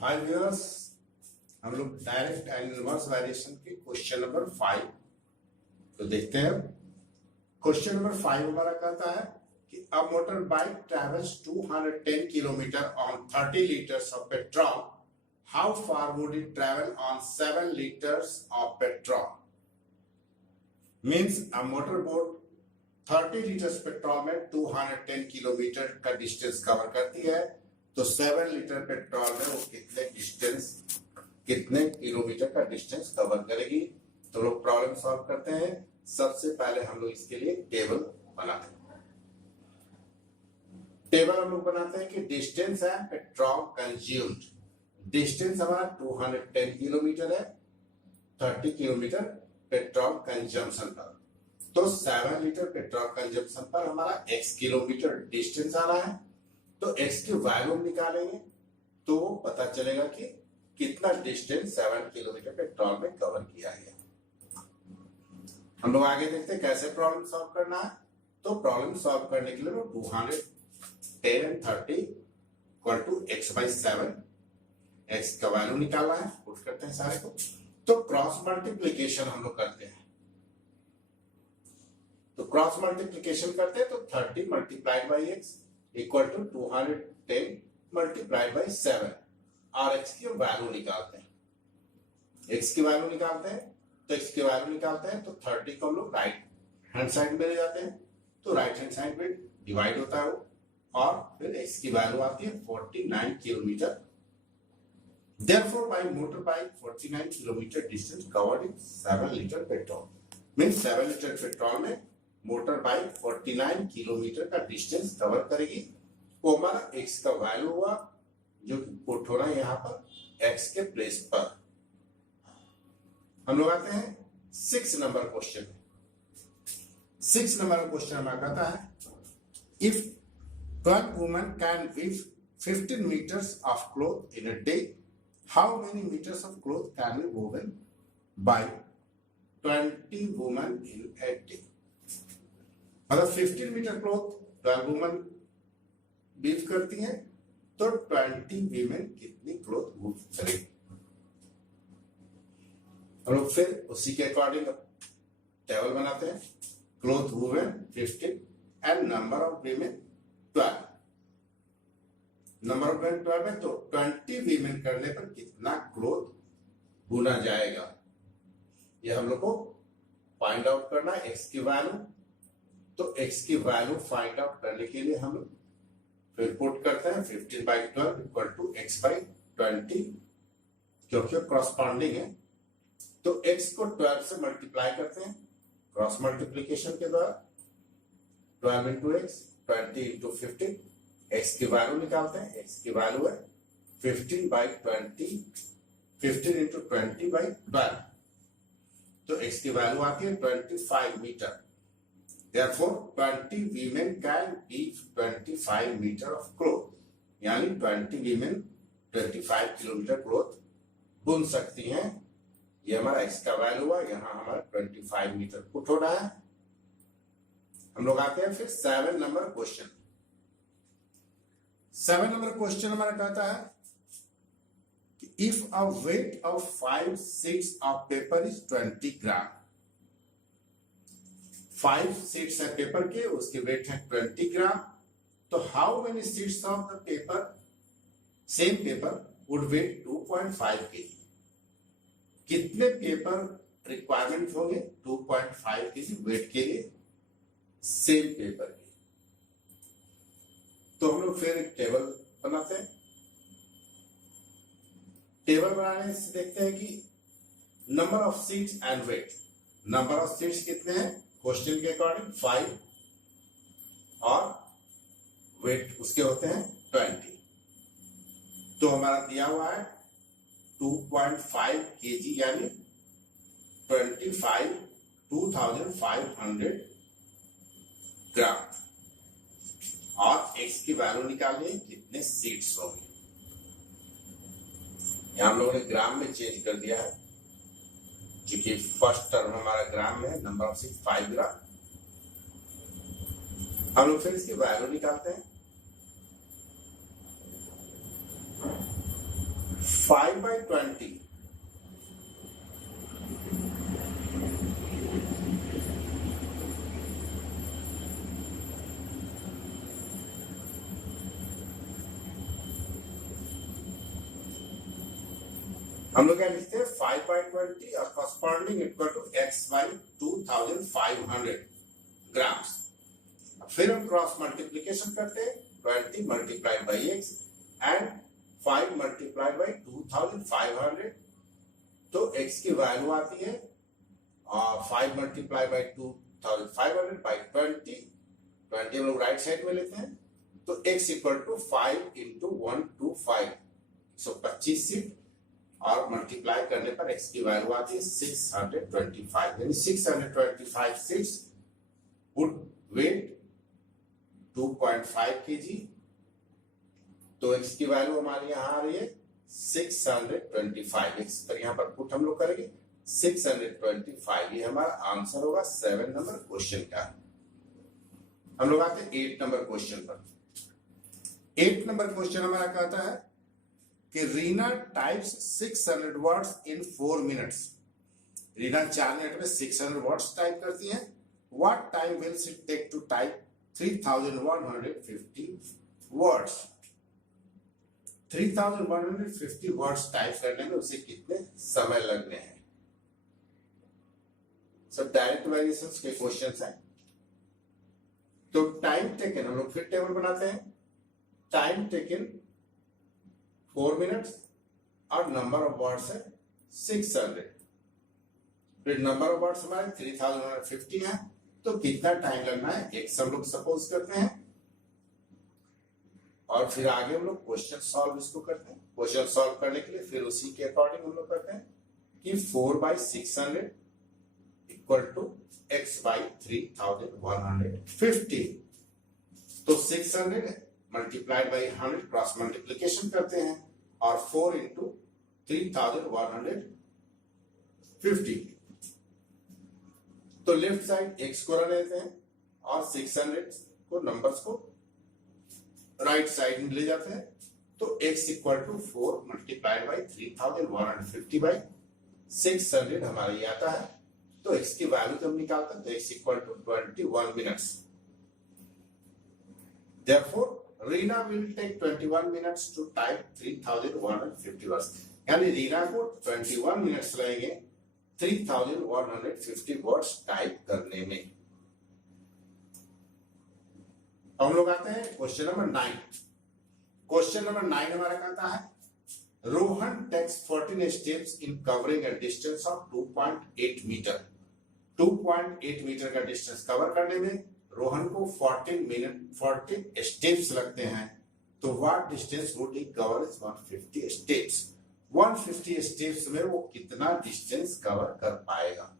हाय viewers, हम लोग direct and inverse variation के क्वेश्चन नंबर 5 तो देखते हैं। क्वेश्चन नंबर 5 हमारा कहता है कि a motor bike travels 210 kilometre on 30 litres of petrol, how far would it travel on 7 litres of petrol. Means a motor boat 30 litres petrol में 210 kilometre का डिस्टेंस कवर करती है, तो 7 लीटर पेट्रोल में वो कितने किलोमीटर का डिस्टेंस कवर करेगी। तो लोग प्रॉब्लम सॉल्व करते हैं। सबसे पहले हम लोग इसके लिए टेबल बनाते हैं। टेबल हम लोग बनाते हैं कि डिस्टेंस है पेट्रोल कंज्यूम्ड, डिस्टेंस हमारा 210 किलोमीटर है, 30 किलोमीटर पेट्रोल कंजम्पशन पर, तो 7 लीटर पेट्रोल कंजम्पशन पर हमारा x किलोमीटर डिस्टेंस आ रहा है। तो x की वैल्यू निकालेंगे तो पता चलेगा कि कितना डिस्टेंस 7 किलोमीटर पेट्रोल में कवर किया गया। हम लोग आगे देखते हैं कैसे प्रॉब्लम सॉल्व करना है। तो प्रॉब्लम सॉल्व करने के लिए 210 and 30 equal to x/7, x का वैल्यू निकालना है, पुट करते हैं सारे को। तो क्रॉस मल्टीप्लीकेशन हम लोग करते हैं। तो क्रॉस मल्टीप्लीकेशन करते हैं तो 30 multiplied by x equal to 210 multiplied by 7 और x की वैल्यू निकालते हैं। x की वैल्यू निकालते हैं तो x की वैल्यू निकालते हैं तो 30 को हम लोग राइट हैंड साइड में ले जाते हैं, तो राइट हैंड साइड में डिवाइड होता है और फिर x की वैल्यू आती है 49 kilometre. Therefore, by motorbike 49 kilometer distance covered in 7 liter petrol. Means 7 liter petrol में मोटर बाइक 49 किलोमीटर का डिस्टेंस कवर करेगी। वो हमारा x का वैल्यू हुआ जो कि पुट हो रहा है यहाँ पर x के प्लेस पर। हम लोग आते हैं 6 नंबर क्वेश्चन में। 6 नंबर क्वेश्चन हमारा कहता है if 12 women can weave 15 meters of cloth in a day, how many meters of cloth can be woven by 20 women in a day। मतलब 15 मीटर क्लोथ 12 वुमेन वीव करती हैं, तो 20 women कितनी cloth वूव करेगी। हम लोग फिर उसी के अकॉर्डिंग टेबल बनाते हैं। Cloth women 15 and number of women 12। Number of women 12 है, तो 20 वीमेन करने पर कितना क्लोथ बुना जाएगा, ये हम लोग को फाइंड आउट करना है। एक्स की वैल्यू, तो x की वैल्यू फाइंड आउट करने के लिए हम फिर पुट करते हैं 15/12 इक्वल टू x/20, क्योंकि क्रॉसपॉन्डिंग है। तो x को 12 से मल्टीप्लाई करते हैं क्रॉस मल्टीप्लीकेशन के द्वारा। 12 इंटू x, 20 इंटू 15, x की वैल्यू निकालते हैं। x की वैल्यू है 15/20, 15 इंटू 20/12, तो x की वैल्यू आती है 25 metre. Therefore, 20 women can weave 25 meter of cloth, यानी 20 women 25 किलोमीटर क्लोथ बुन सकती हैं। ये हमारा x का वैल्यू हुआ, यहाँ हमारा 25 मीटर पुट हो रहा है। हम लोग आते हैं फिर 7 नंबर क्वेश्चन। 7 नंबर क्वेश्चन हमारा कहता है कि if a weight of 5 sheets of paper is 20 gram. 5 sheets है पेपर के, उसके वेट है 20 ग्राम। तो how many sheets of the paper, same paper would weight 2.5 kg। कितने पेपर रिक्वायरमेंट होंगे 2.5 kg वेट के लिए सेम पेपर के। तो हम लोग फिर एक टेबल बनाते हैं। टेबल बनाने से देखते हैं कि number of sheets and weight. Number of sheets कितने हैं क्वेश्चन के अकॉर्डिंग 5 और वेट उसके होते हैं 20। तो हमारा दिया हुआ है 2.5 kg यानी 2500 ग्राम। और x की वैल्यू निकालनी है कितने सीट्स होंगे। यहां हम लोगों ने ग्राम में चेंज कर दिया है क्योंकि फर्स्ट टर्म हमारा ग्राम में है। नंबर ऑफ सीट 5 ग्राम। हम लोग फिर इसकी वैल्यू निकालते हैं। 5/20 हम लोग क्या लिखते हैं 5/20 और corresponding equal to x/2500 grams. फिर हम क्रॉस मल्टीप्लीकेशन करते हैं 20 multiplied by x and 5 multiplied by 2500, तो x की वैल्यू आती है 5 मल्टीप्लाइड बाई 2500 बाई 20 हम लोग राइट साइड में लेते हैं, तो x equal to 5 into 125 125 sheet और मल्टीप्लाई करने पर x की वैल्यू आती है 625, यानी 625 सीट्स वुड वेट 2.5 kg। तो x की वैल्यू हमारी यहाँ आ रही है 625, x पर यहाँ पर पुट हम लोग करेंगे 625, ये हमारा आंसर होगा 7 नंबर क्वेश्चन का। हम लोग आते हैं 8 नंबर क्वेश्चन पर। 8 नंबर क्वेश्चन हमारा कहता है कि Reena types 600 words in 4 minutes. Reena 4 minute में 600 वर्ड्स टाइप करती है। What time will it take to type 3150 words. 3150 words type करने में उसे कितने समय लगने हैं। सब डायरेक्ट वेरिएशंस के क्वेश्चंस हैं। तो टाइम टेकन हम लोग फिर टेबल बनाते हैं। टाइम टेकन 4 मिनट्स और नंबर ऑफ वर्ड्स है 600। फिर नंबर ऑफ वर्ड्स हमारे 3150 है, तो कितना टाइम लगना है x हम लोग सपोज करते हैं, और फिर आगे हम लोग क्वेश्चन सॉल्व इसको करते हैं। क्वेश्चन सॉल्व करने के लिए फिर उसी के अकॉर्डिंग हम लोग करते हैं कि 4/600 इक्वल टू x/3150। तो 600 मल्टीप्लाइड बाई 100 क्रॉस मल्टीप्लीकेशन करते हैं और 4 इंटू 3150। तो लेफ्ट साइड x को रख लेते हैं और 600 को नंबर्स को राइट साइड में ले जाते हैं। तो x equal to 4 multiplied by 3150 by 600 हमारा ये आता है। तो x की वैल्यू जब निकालते हैं तो x equal to 21 minutes. Therefore, Reena will take 21 minutes to type 3150 words. यानी रीना को 21 मिनट्स लगेंगे 3150 वर्ड्स टाइप करने में। हम लोग आते हैं क्वेश्चन नंबर 9। क्वेश्चन नंबर 9 हमारा कहता है Rohan takes 14 steps in covering a distance of 2.8 metre. 2.8 metre का डिस्टेंस कवर करने में रोहन को 14 स्टेप्स लगते हैं। तो what distance would he cover is 150 steps. 150 steps में वो कितना डिस्टेंस कवर कर पाएगा।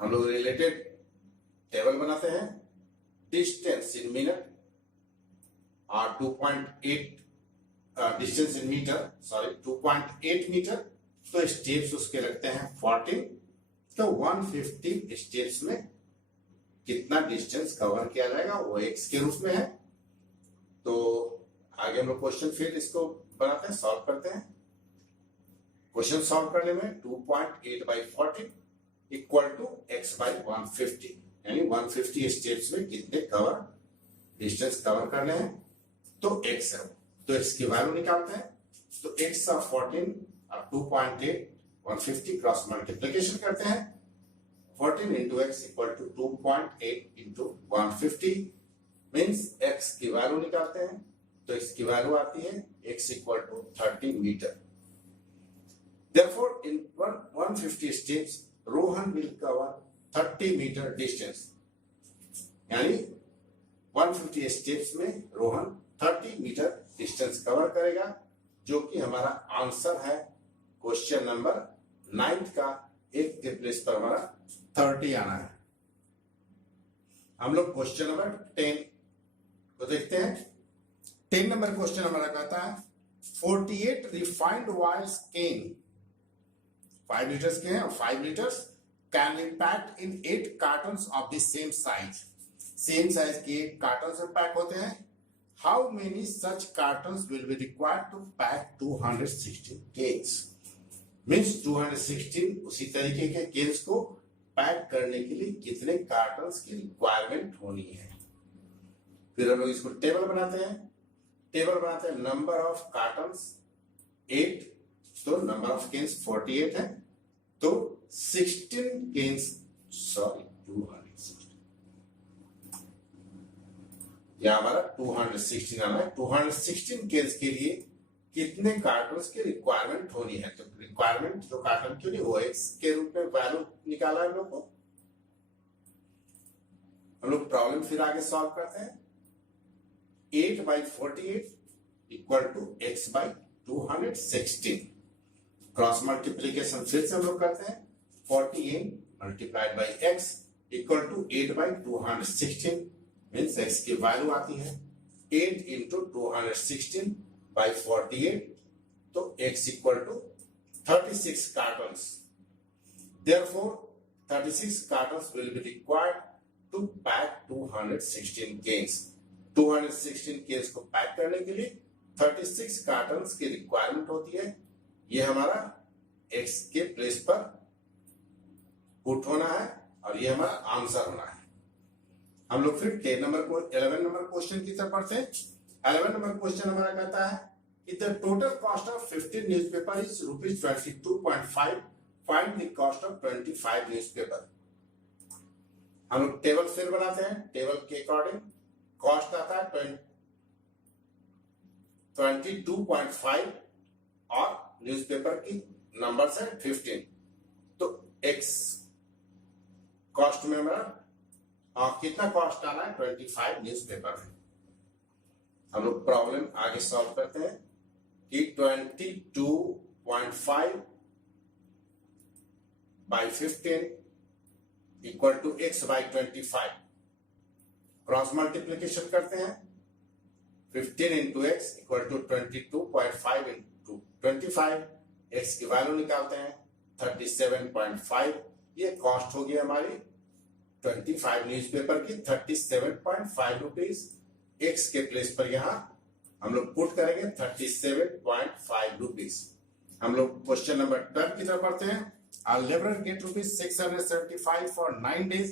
हम लोग रिलेटेड टेबल बनाते हैं। डिस्टेंस इन मिनट और 2.8 distance in metre, sorry 2.8 metre. तो स्टेप्स उसके लगते हैं 14। तो 150 स्टेप्स में कितना डिस्टेंस कवर किया जाएगा वो x के रूप में है। तो आगे हम लोग क्वेश्चन फिर इसको बनाते हैं, सॉल्व करते हैं। क्वेश्चन सॉल्व करने में 2.8/14 इक्वल टू x/150, यानी 150 स्टेप्स में कितने कवर डिस्टेंस कवर करने हैं तो x है। तो x की वैल्यू निकालते हैं। तो x ऑफ 14 और 2.8 150 क्रॉस मल्टीप्लीकेशन करते हैं। 14 into x equal to 2.8 into 150 means x की वैल्यू निकालते हैं। तो x की वैल्यू आती है x equal to 30 metre. Therefore, in 150 steps, Rohan will cover 30 meter distance. यानी 150 steps में रोहन 30 मीटर डिस्टेंस कवर करेगा, जो कि हमारा आंसर है क्वेश्चन नंबर 9 का। एक के प्लेस पर हमारा 30 आना है। हम लोग क्वेश्चन नंबर 10 को देखते हैं। 10 नंबर क्वेश्चन हमारा कहता है 48 रिफाइंड वाइल्स केन 5 लीटर्स के हैं और 5 litres can be packed in 8 cartons of the same size. Same size के कार्टन्स में पैक होते हैं। How many such cartons will be required to pack 216 cakes. Means 216 उसी तरीके के केक्स को पैक करने के लिए कितने कार्टन्स की रिक्वायरमेंट होनी है। फिर हम लोग इसको टेबल बनाते हैं। नंबर ऑफ कार्टन्स 8, तो नंबर ऑफ केन्स 48 है, तो 16 केन्स, सॉरी 216, यह हमारा 216 आना है। 216 केन्स के लिए कितने कार्टन्स की रिक्वायरमेंट होनी है। तो रिक्वायरमेंट जो कार्टन के लिए वो एक्स के रूप में वैल्यू निकाला हम लोग को। हम लोग प्रॉब्लम फिर आगे सॉल्व करते हैं। 8/48 equal to x/216। Cross multiplication फिर से हम लोग करते हैं। 48 multiplied by x equal to 8/216 means x की वैल्यू आती है 8 इंटू 216/48, तो x equal to 36 cartons. Therefore 36 cartons will be required to pack 216 cans। 216 case को पैक करने के लिए 36 कार्टन्स की रिक्वायरमेंट होती है। ये हमारा x के प्लेस पर पुट होना है और ये हमारा आंसर होना है। हम लोग फिर 11 नंबर क्वेश्चन की तरफ बढ़ते हैं। 11 नंबर क्वेश्चन हमारा कहता है कि the total cost of 15 newspaper is ₹22.5। Find the cost of 25 newspaper. हम लोग टेबल फिर बनाते हैं। टेबल के अकॉर्डिंग कॉस्ट आता है 22.5 और न्यूज़पेपर की नंबर है 15, तो x कॉस्ट में हमारा कितना कॉस्ट आना है 25 न्यूज़पेपर में। हम लोग प्रॉब्लम आगे सॉल्व करते हैं कि 22.5 by 15 equal to x/25। Cross multiplication करते हैं। 15 into x equal to 22.5 into 25। X की वैल्यू निकालते हैं 37.5। ये कॉस्ट होगी हमारी 25 न्यूज़पेपर की 37.5 रुपीज। एक्स के प्लेस पर यहां हम लोग पुट करेंगे 37.5 रुपीज। हम लोग क्वेश्चन नंबर 12 की तरफ बढ़ते हैं। A laborer get ₹675 for 9 days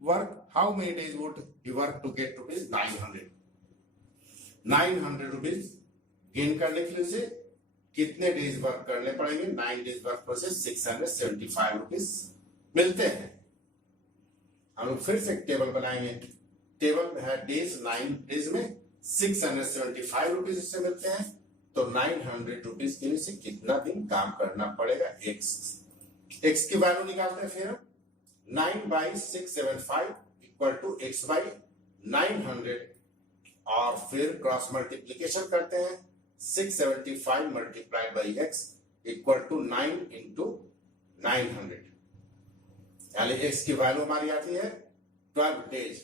work. How many days would he work to get ₹900? 900 rupees gain करने के लिए उसे कितने डेज वर्क करने पड़ेंगे। 9 डेज वर्क पर से 675 रुपीज मिलते हैं। हम लोग फिर से एक टेबल बनाएंगे। टेबल में है डेज, 9 डेज में 675 रुपीज उससे मिलते हैं, तो 900 रुपीज के लिए से कितना दिन काम करना पड़ेगा। x की वैल्यू निकालते हैं। फिर 9/675 इक्वल टू x/900 और फिर क्रॉस मल्टीप्लीकेशन करते हैं। 675 multiplied by x equal to 9 into 900, यानी x की वैल्यू हमारी आती है 12 डेज।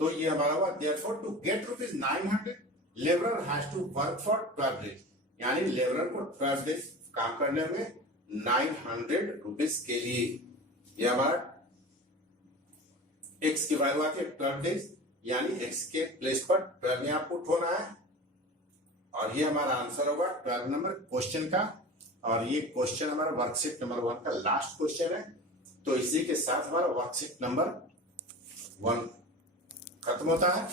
तो ये हमारा हुआ therefore to get ₹900 labourer has to work for 12 days, यानी लेबरर को 12 डेज काम करने में 900 रुपीज के लिए। ये हमारा x की वैल्यू आती है 12 डेज, यानी x के प्लेस पर 12 यहां पुट होना है और ये हमारा आंसर होगा 12 नंबर क्वेश्चन का। और ये क्वेश्चन हमारा वर्कशीट नंबर 1 का लास्ट क्वेश्चन है। तो इसी के साथ हमारा वर्कशीट नंबर 1 खत्म होता है।